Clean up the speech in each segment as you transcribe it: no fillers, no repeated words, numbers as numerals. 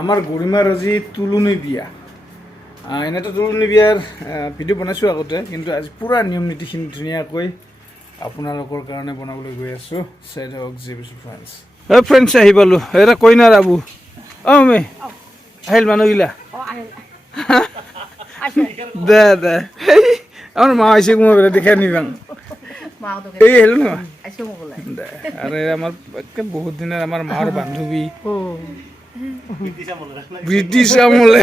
আমাৰ গৰিমাৰ আজি তুলনি বিয়া এনেতো তুলনি বিয়াৰ ভিডিঅ' বনাইছোঁ আগতে কিন্তু আজি পূৰা নিয়ম নীতিখিনি ধুনীয়াকৈ আপোনালোকৰ কাৰণে বনাবলৈ গৈ আছোঁ চাই থাকক জিবিচু ফ্ৰেণ্ডছ ফ্ৰেণ্ডছ আহি পালোঁ এটা কইনাৰ আবু মে আহিল মানুহগিলা দে দে আমাৰ মা আহিছে মই দেখাই নিবাং এই আহিলোঁ ন দে আৰু আমাৰ একে বহুত দিনৰ আমাৰ মাৰ বান্ধৱী ব্ৰিটিছ আমলে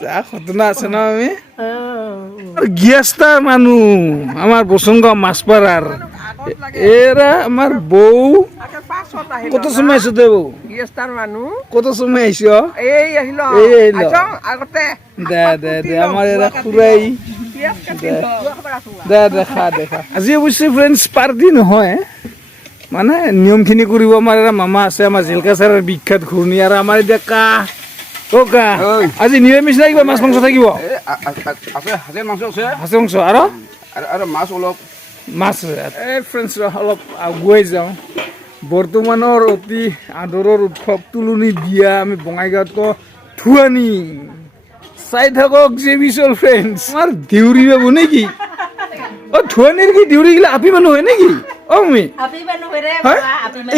যা ঘটনা আছে ন আমি গিয়াস্তা মানুহ আমাৰ বসুংগাঁও মাছপাৰাৰ এৰা আমাৰ বৌ কত সময় আহিছো দে বৌ গিয়েস্তাৰ মানুহ কত সময় আহিছ এই আহিল আগতে দে দে দে আমাৰ এৰা খুৰাই দে দেখা দেখা আজি অৱশ্যে ফ্ৰেণ্ডছ পাৰ্টি নহয় মানে নিয়মখিনি কৰিব আমাৰ এটা মামা আছে আমাৰ জেলকাছাৰৰ বিখ্যাত ঘূৰ্ণি আৰু আমাৰ এতিয়া কাহ আজি নিৰামিষ না কিবা মাছ মাংস থাকিব হাঁচি মাংস আৰু মাছ এই ফ্ৰেণ্ডছ অলপ আগুৱাই যাওঁ বৰ্তমানৰ অতি আদৰৰ উৎসৱ তুলনি বিয়া আমি বঙাইগাঁৱত কওঁ থুৱানি চাই থাকক জেবিচল ফ্ৰেণ্ডছ আমাৰ দেউৰী বাবু নেকি থুৱানিৰ কি দেউৰীগিলা আপি মানুহ হয় নেকি আমি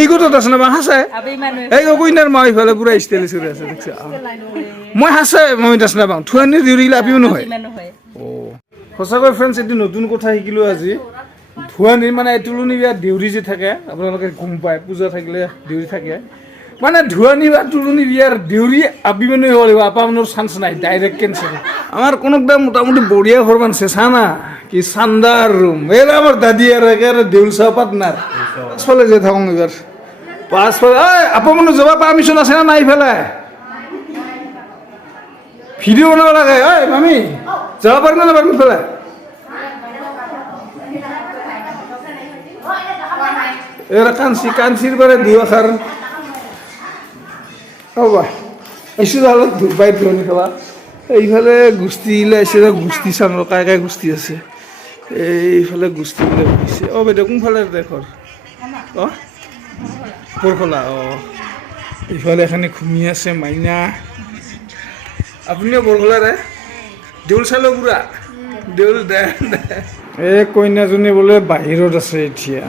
এই গোটত আছে না হাঁচাই এই কইনাৰ মা ইফালে পুৰা ষ্টাইলিছ কৰি আছে দেখছা মই হাঁচাই মই দাস নাপাওঁ থুৱানিৰ দেউৰীগিলা আপি মানুহ হয় সঁচাকৈ ফ্ৰেণ্ডছ এটি নতুন কথা শিকিলোঁ আজি ধুৱানিৰ মানে তুলনি বিয়াত দেউৰী যে থাকে আপোনালোকে গম পায় পূজা থাকিলে দেউৰী থাকে মানে ধুৱানি বা তুলনি বিয়াৰ দেউৰী আপি মানুহ হ'ব লাগিব আপা মানুহৰ চান্স নাই ডাইৰেক্ট কেঞ্চেল আমাৰ কোনোকটা মোটামুটি বঢ়িয়া ঘৰ বানছে চানা কি চান্দাৰ ৰুম এৰা আমার দাদি আর একেবারে দেউল সাহ পার্টনার পাঁচফালে যে থাকুন এবার পাঁচফালে আপা মানুষ যাবা পারমিশন আছে না নাই ফেলে ভিডিও বানাব লাগে মামি যাবা পারি না পারমিশন ফেলে এরা কাঞ্চির পরে দুয়াখার হবা এসে তাহলে বাইর ধরনি খাবা এইফালে গুষ্টি এসে গুষ্টি চাম কাই কাই গুষ্টি আছে এইফালে গুষ্টিবিলাক হৈছে বাইদেউ কোনফালে দেখৰ পৰখলা এইফালে এখানে ঘুমি আছে মাইনা আপুনিও বৰখলাৰে দেউল চালো পুৰা দেউল দে এই কইনাজনী বোলে বাহিৰত আছে এতিয়া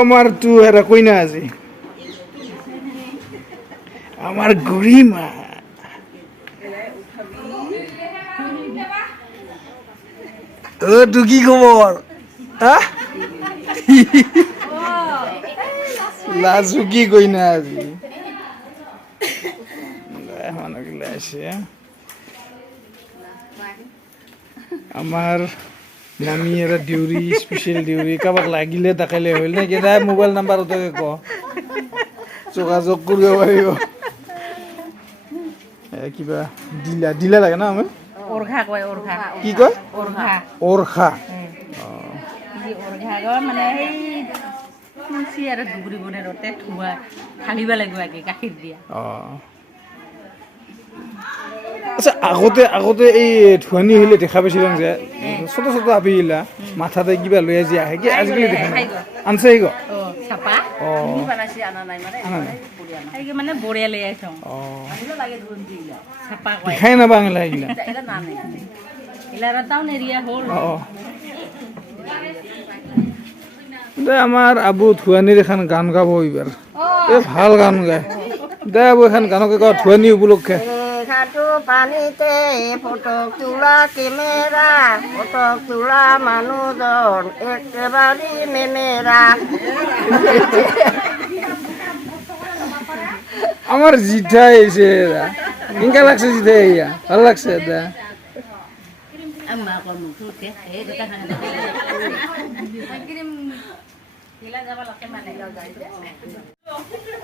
আমাৰ তো এটা কইনা আজি আমাৰ গৰিমা তোৰ কি খবৰ লাজু কি কইনা আজি মানুহগিলা আছে আমাৰ নামি এটা দেউৰী স্পেচিয়েল দেউৰী কাৰোবাক লাগিলে তাকাইলে হ'ল নে কেইটা মোবাইল নাম্বাৰতে ক যোগাযোগ কৰিব পাৰিব কিবা দিলা লাগে ন আমি কি কয় অৰখা মানে সেই আৰু ধুবুৰী বনেৰতে ধোৱা ঢালিব লাগিব আগে গাখীৰ দিয়া আচ্ছা আগতে এই ধুৱানি হ'লে দেখা পাইছিলাম যে ছোট ছোট আপিগিলা মাথাতে কিবা লৈ আজি আহে কি আজিকালি দেখা নাই আনছে আহিব মানে বঢ়িয়া লৈ আহিছ দেখাই নাপাওঁ এইগিলা টাউন এৰিয়া হ'ল দে আমাৰ আবু ধুৱানিৰ এখন গান গাব এইবাৰ এই ভাল গান গায় দে আবু এখন গানকে গাওঁ ধুৱানি উপলক্ষে পানীতে ফটক তোলা কেমেৰা ফটক তোলা মানুহজন একেবাৰে মেমেৰা আমার জিঠাই এসে কেঙ্কা লাগছে জিঠাই ইয়া ভালো লাগছে দা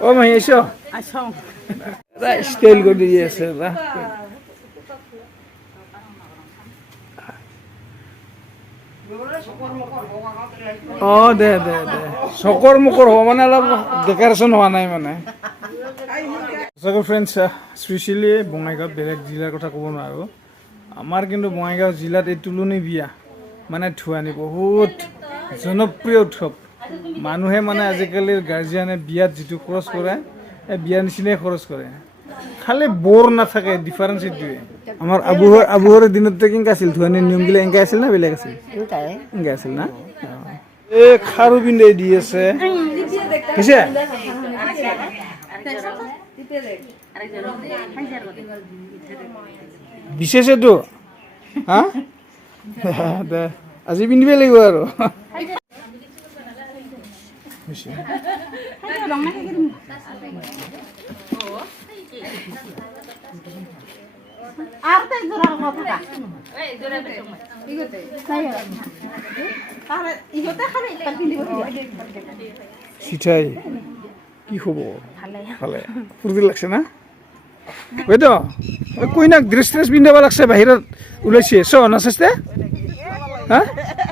ও মাই এসো স্টাইল করে দিয়ে আছে দে দে দে চকৰ মুখৰ হ'ব মানে অলপ ডেকৰেশ্যন হোৱা নাই মানে সঁচাকৈ ফ্ৰেণ্ডছ স্পেচিয়েলি বঙাইগাঁৱত বেলেগ জিলাৰ কথা ক'ব নোৱাৰোঁ আমাৰ কিন্তু বঙাইগাঁও জিলাত এই তুলনি বিয়া মানে ধুৱানি বহুত জনপ্ৰিয় উৎসৱ মানুহে মানে আজিকালিৰ গাৰ্জিয়ানে বিয়াত যিটো খৰচ কৰে এই বিয়াৰ নিচিনাই খৰচ কৰে খালি বৰ নাথাকে ডিফাৰেঞ্চ এইটোৱে আমাৰ আবুহৰ দিনতে কেনেকৈ আছিল ধুৱানীৰ নিয়মবিলাক এনেকৈ আছিল না বেলেগ আছিল এনেকৈ আছিল না এই খাৰু পিন্ধাই দি আছে পিছে বিশেষেতো হা আজি পিন্ধিবই লাগিব আৰু চিঠাই কি খবৰ ভালে ফূৰ্তি লাগছে না বাইদেউ কইনাক ড্ৰেছ ট্ৰেছ পিন্ধাব লাগছে বাহিৰত ওলাইছে চ নাচাইছে হা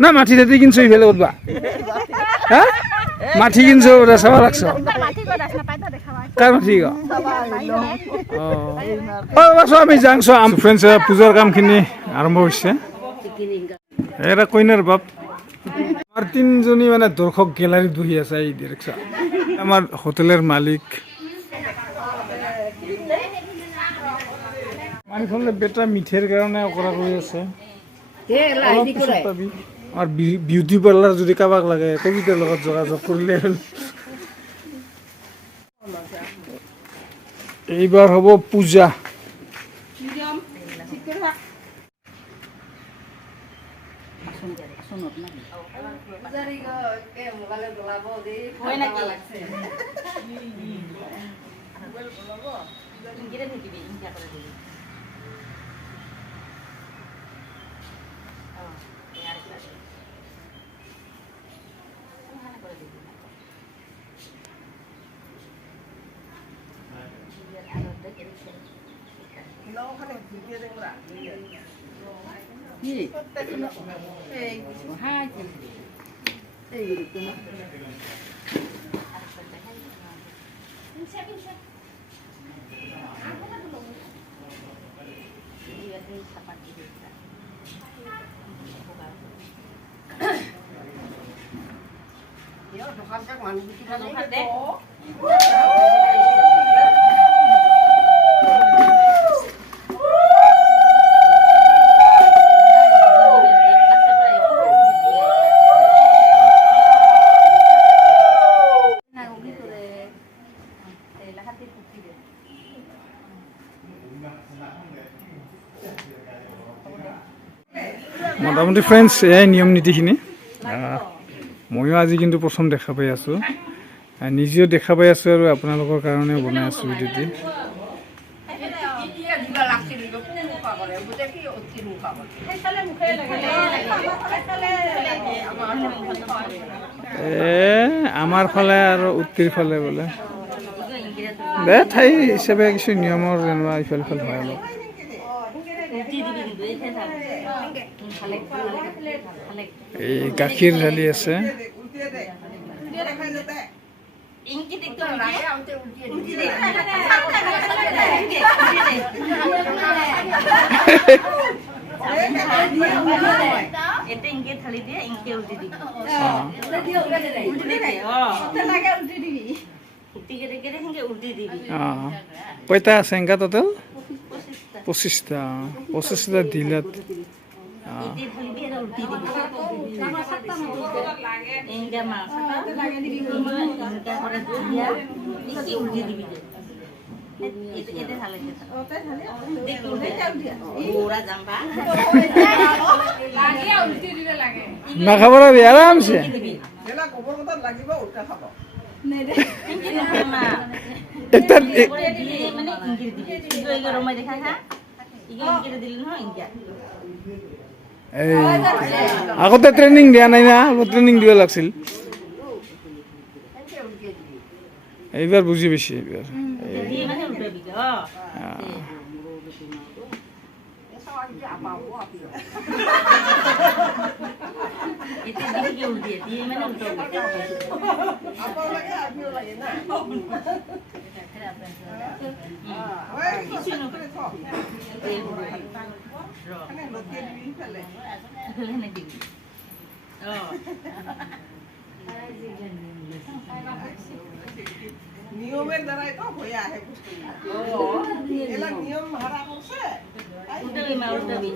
না মাটি দাঁতি কিনছ ইফালে ক'তবা হা মাটি কিনছ চাব লাগছ কাৰ মাটি আমি যাংছ ফ্ৰেণ্ডছ পূজাৰ কামখিনি আৰম্ভ হৈছে এটা কইনাৰ বাপ আমাৰ তিনিজনী মানে দৰ্শক গেলাৰীত বহি আছে এই দেখিছা আমাৰ হোটেলৰ মালিক মানুহখনে বেটা মিঠেৰ কাৰণে অকৰা কৰি আছে আমাৰ বিউটি পাৰ্লাৰ যদি কাৰোবাক লাগে কবিতাৰ লগত যোগাযোগ কৰিলে হ'ল এইবাৰ হ'ব পূজা মোটামুটি ফ্ৰেণ্ডছ এয়াই নিয়ম নীতিখিনি ময়ো আজি কিন্তু প্ৰথম দেখা পাই আছোঁ নিজেও দেখা পাই আছোঁ আৰু আপোনালোকৰ কাৰণেও বনাই আছোঁ ভিডিঅ'টি আমাৰ ফালে আৰু উত্তৰ ফালে বোলে দে ঠাই হিচাপে কিছু নিয়মৰ যেনিবা ইফাল সিফাল হয় অলপ এই গাখীৰ ঢালি আছে কয়টা আছে এংকা টোটেল 25টা দিলাত নাখাব আৰামছে আগতে ট্ৰেইনিং দিয়া নাই না ট্ৰেইনিং দিব লাগিছিল এইবাৰ বুজি পাইছি এইবাৰ নিয়মের দ্বারাই তো হয়ে আহে বস্তু এলা নিয়ম হারা করছে উল্টাবি মা উল্টাবি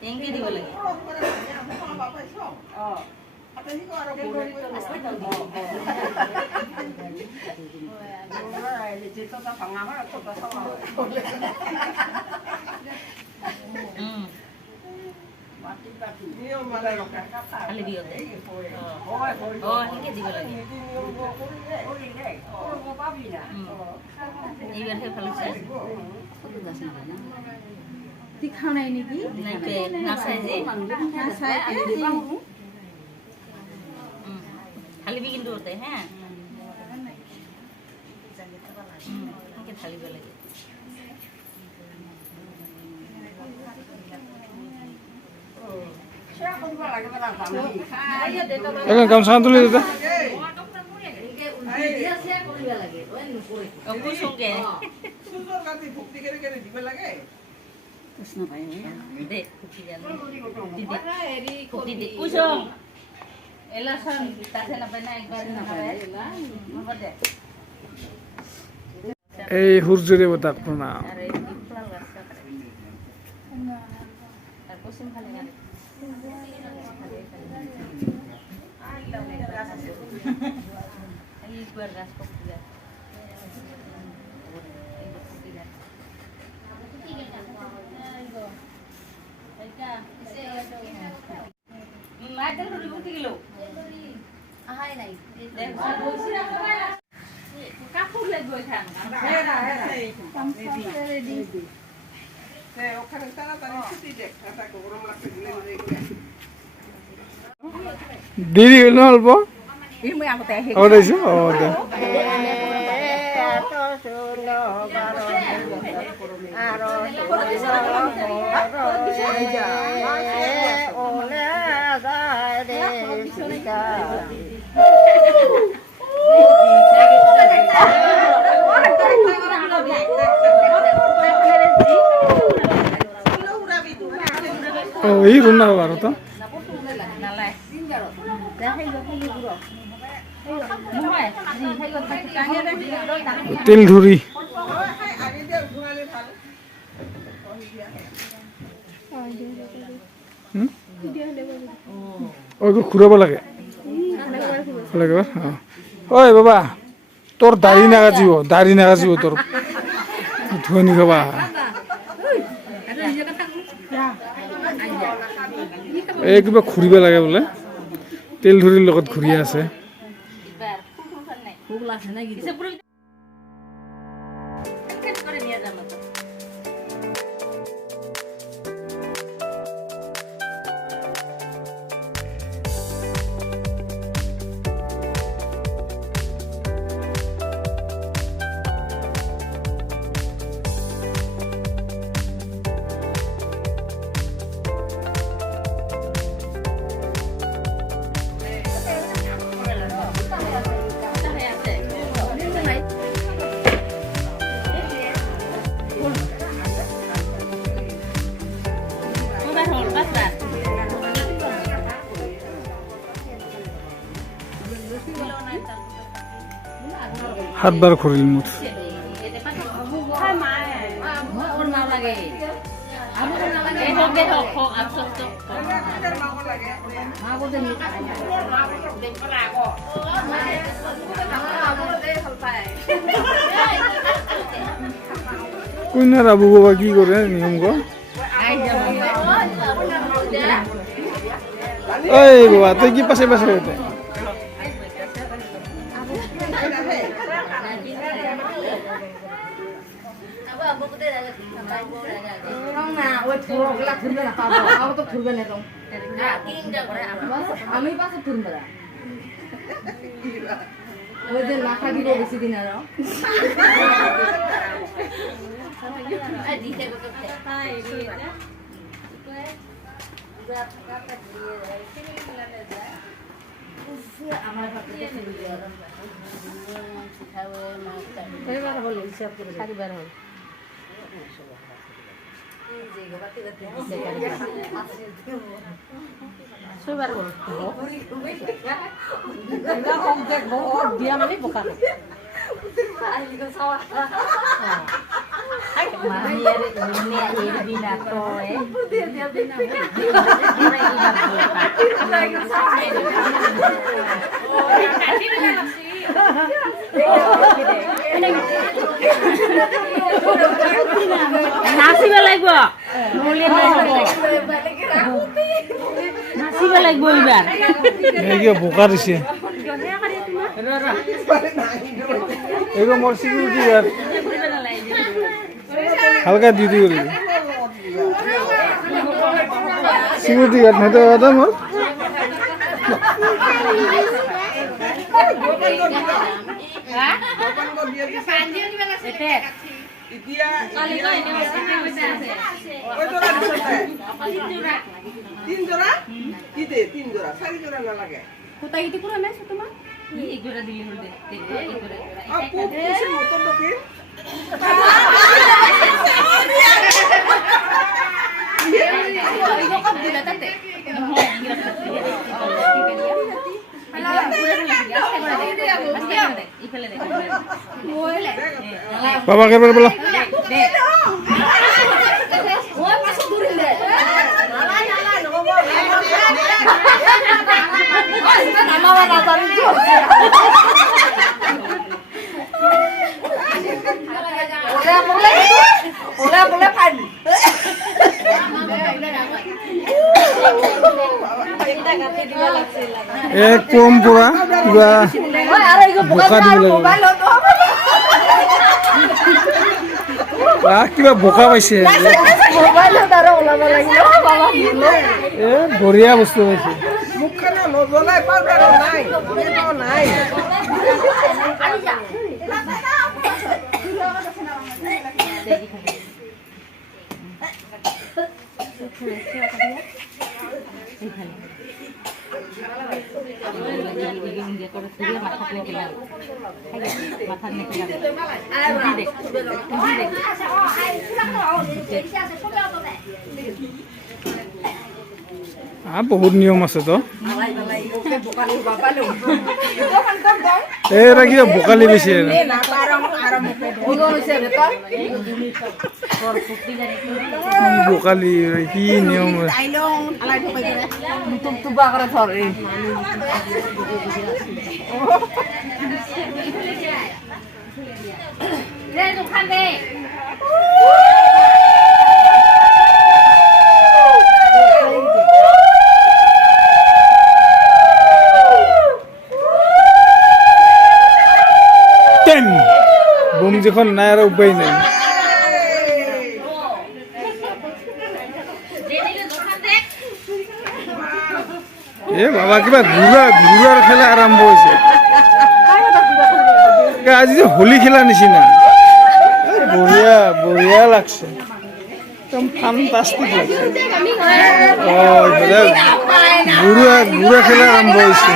টেংকি দিব লাগে খালি বিয়তে সেনেকে দিব লাগে এইবাৰ সেই ভাল হৈছে নাই নেকি নাইকে নাচাই যে ঢালিবি কিন্তু ওতে হ্যাঁ সেনেকে ঢালিব লাগে গামছা তুলি দিতে কুসুমকে দে খুকি জানো দিদি কুসুম এলাসন তাতে নাপায় না একবার নাপায় হ'ব দে এই সূৰ্যৰে বতাহ প্ৰণাম আরে ডিপ্লাল গাছ আর কুসুম খালি গাছ একবার গাছ পকতে যায় কাপড় লাগবে ওখানে তাড়াতাড়ি ছুটি দেখ গরম লাগছে দেৰি হ'ল ন অল্প মই আগতে দেখিছো দে এই ৰুনা বাৰু তো তেল ধৰি ঘূৰাব লাগে ঐ বাবা তোৰ দাড়ি নাগাজিব তোৰ ধুৱনি খাবা এই কিবা ঘূৰিব লাগে বোলে তেল ধৰিৰ লগত ঘূৰি আছে সাতবাৰ ঘূৰিল মোৰ কোনে ৰাবু বাবা কি কৰে নিয়ম ক ঐ বাবা তই কি পাছে পাছে আমি পাশে ফুরবে ওই যে লাখা দিব বেশি দিন আর এইবাৰ হ'ল হিচাপ কৰি 4 বাৰ হ'ল ছয়বাৰ হ'ল দিয়া মানে বোকা নাচিব লাগিব নাচিব লাগিব এইবাৰ বোকা দিছে এইবাৰ মোৰ চিকিউৰিটি গাৰ্ড হালকা ডিউটি কৰি চিকিউৰিটি গাৰ্ড নাই তো মোৰ এতিয়া তিন জোড়া কি দে 3 জোড়া 4 জোড়া না লাগে কোথায় গিয়ে পুরো নাই তোমার এক জোড়া দিলি হল দে আপু কিছু মত দেখি বাবা কে বলা কম পৰা কিবা বোকা দিব কিবা বোকা পাইছে বঢ়িয়া বস্তু পাইছে মুখখানে নজ্বলাই পাউডাৰ নাই নাই বহুত নিয়ম আছে তো এরা কিবা বোকালি বেশি বোকালি কি নিয়ম বোম যখন নাই আর উপায় নেই এ বাবা কিবা ঘুরার খেলা আরম্ভ হয়েছে আজি যে হোলি খেলা নিচিনা বঢ়িয়া বঢ়িয়া লাগছে একদম ফান্টাস্টিক লাগছে ঘুরা খেলা আরম্ভ হয়েছে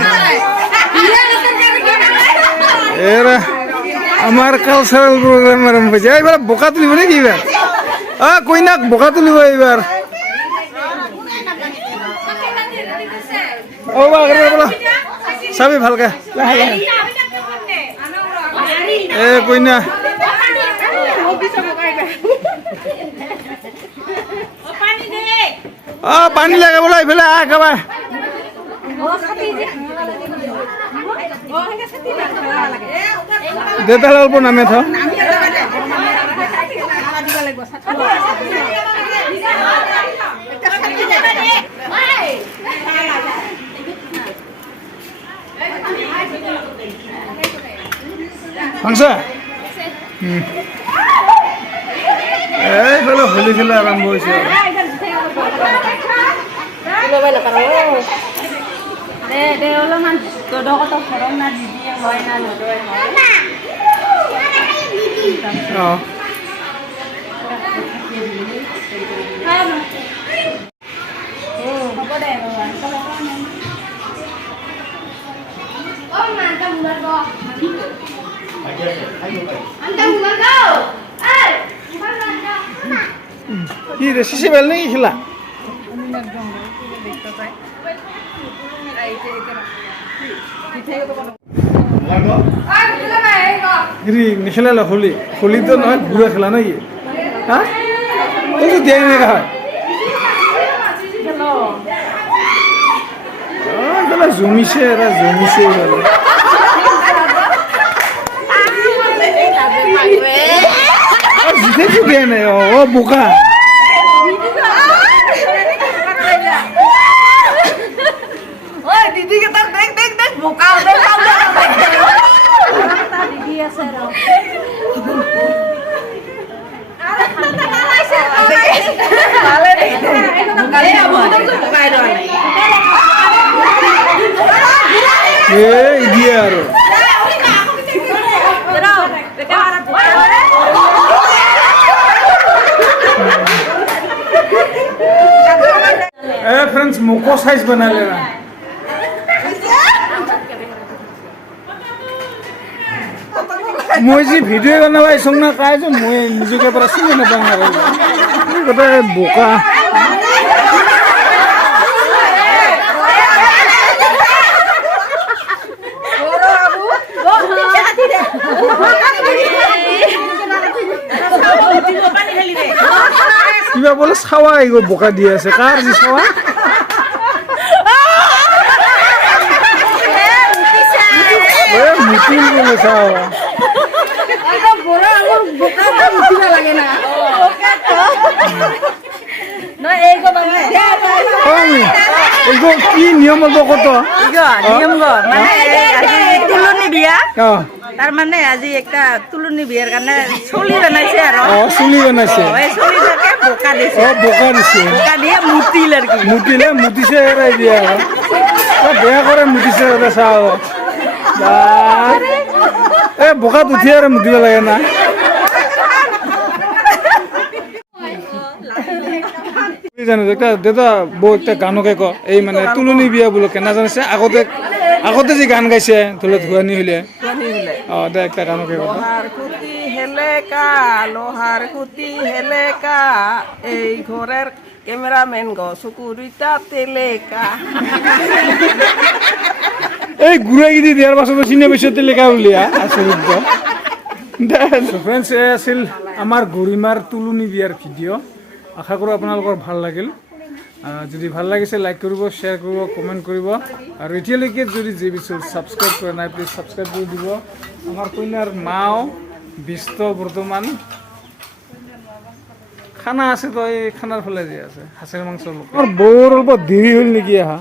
এরা আমার কালচারাল প্রোগ্রাম আরম্ভ হয়েছে এবার বোকা তুলিব নাকি এবার কইনাক বোকা তুলিব এবার ও বলা চাবি ভালকে এ কইনা পানী লাগে বোলা এইফালে একেবাৰে দেউতাৰ অল্প নামে থ এইফালে হোলি খেলা আৰম্ভ হৈছে অলপমান তদকত ঘৰৰ না দিদিয়ে হয় না নদয় হয় হ'ব দে রে শিশি বেল নাকি খেলা নেখেলালো হোলি হোলি তো নহয় ঘুরা খেলা নাকি হ্যাঁ ওই তো দেয় না হয় জমিছে এরা জমিছে জিতেছি দিয়ে নাই ও বোকা দিদিকে তার দেখ দেখ দেখ বোকা দিদি আছে ৰ দিয়ে আৰু फ्रेंड्स मोको साइज बना लेना मैं जी भिडिओ बनावा संग काय जो मैं निजके पर सिने न पांगा गोटे बोका কিবা বলে ছাওয়া এগো বোকা দিয়ে আছে কার জি ছাওয়া মুতিল বলে ছাওয়া বড় আমার বোকাটা মুতিবা লাগে না না এইগো মানে এগো কি নিয়ম হবো কত নিয়ম গো মানে আজি তুলনি বিয়া অ তার মানে আজি একটা তুলনি বিয়ার কারণে চুলি বানাইছে আর চুলি বানাইছে ওই চুলিটাকে বোকা দিছে বোকা দিছে বোকা দিয়ে মুতিল আর কি মুতিলে মুতিছে এরাই দিয়া বেয়া করে মুতিছে এরা চাও এ বোকাত উঠি আর মুতিব লাগে না জানো একটা দাদা বউ একটা গানকে ক এই মানে তুলনি বিয়া বলো কেনা জানিছে আগতে যে গান গাইছে ধুলে ধুয়ানি হইলে দে একটা গানকে ক লোহার খুঁটি হেলেকা লোহার খুঁটি হেলেকা এই ঘরের ক্যামেরাম্যান গো চকুরিটা তেলেকা এই গুড়া গিদি দিয়ার পাছত চিনে পাইছতে লেখা উলিয়া আচৰিত ফ্ৰেণ্ডছ এই আছিল আমাৰ গৰিমাৰ তুলনি বিয়াৰ ভিডিঅ' আশা কৰোঁ আপোনালোকৰ ভাল লাগিল যদি ভাল লাগিছে লাইক কৰিব শ্বেয়াৰ কৰিব কমেণ্ট কৰিব আৰু এতিয়ালৈকে যদি যে বিচুৰ ছাবস্ক্ৰাইব কৰা নাই প্লিজ ছাবস্ক্ৰাইব কৰি দিব আমাৰ কইনাৰ মাও ব্যস্ত বৰ্তমান খানা আছে তো এই খানাৰ ফালে যে আছে হাঁচেৰ মাংস আমাৰ বৌৰ অলপ দেৰি হ'ল নেকি আহা